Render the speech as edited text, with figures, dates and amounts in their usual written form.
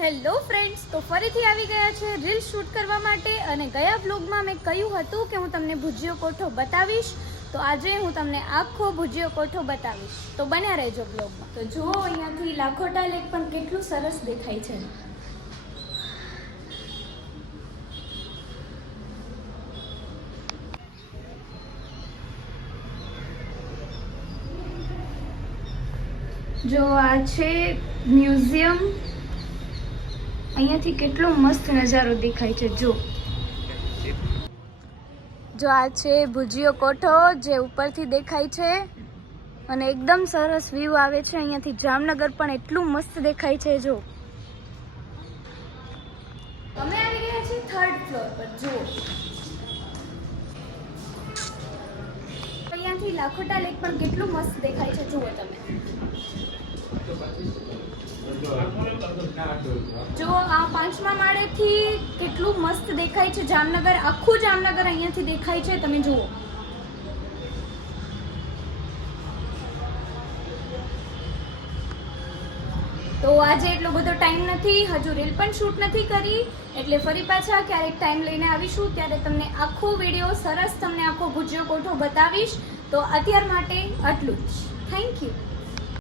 Hello friends, તો ફરીથી આવી ગયા છે રીલ શૂટ કરવા માટે. અને ગયા વ્લોગમાં મેં કહ્યું હતું કે હું તમને ભુજિયો કોઠો બતાવીશ, તો આજે હું તમને આખો ભુજિયો કોઠો બતાવીશ, તો બન્યા રહેજો વ્લોગમાં. તો જુઓ, અહીંયાથી લાખોટા લેક પણ કેટલું સરસ દેખાય છે. જો આ છે મ્યુઝિયમ. અહીંયાથી કેટલો મસ્ત નજારો દેખાય છે. જો આ છે ભુજિયો કોઠો જે ઉપરથી દેખાય છે અને એકદમ સરસ વ્યૂ આવે છે. અહીંયાથી જામનગર પણ એટલું મસ્ત દેખાય છે. જો અમે આવી ગયા છીએ 3rd ફ્લોર પર. જુઓ, અહીંયાથી લાખોટા લેક પણ કેટલું મસ્ત દેખાય છે. જુઓ તમે, જો આ 5મા માળેથી કેટલું મસ્ત દેખાય છે જામનગર. આખું જામનગર અહીંયાથી દેખાય છે. તમે જુઓ, તો આજે એટલો બધો ટાઈમ નથી, હજુ રીલ પણ શૂટ નથી કરી, એટલે ફરી પાછા ક્યારેક ટાઈમ લઈને આવીશું, ત્યારે તમને આખો વિડીયો સરસ તમને આખો ભુજિયો કોઠો બતાવીશ. તો અત્યાર માટે આટલું જ. Thank you.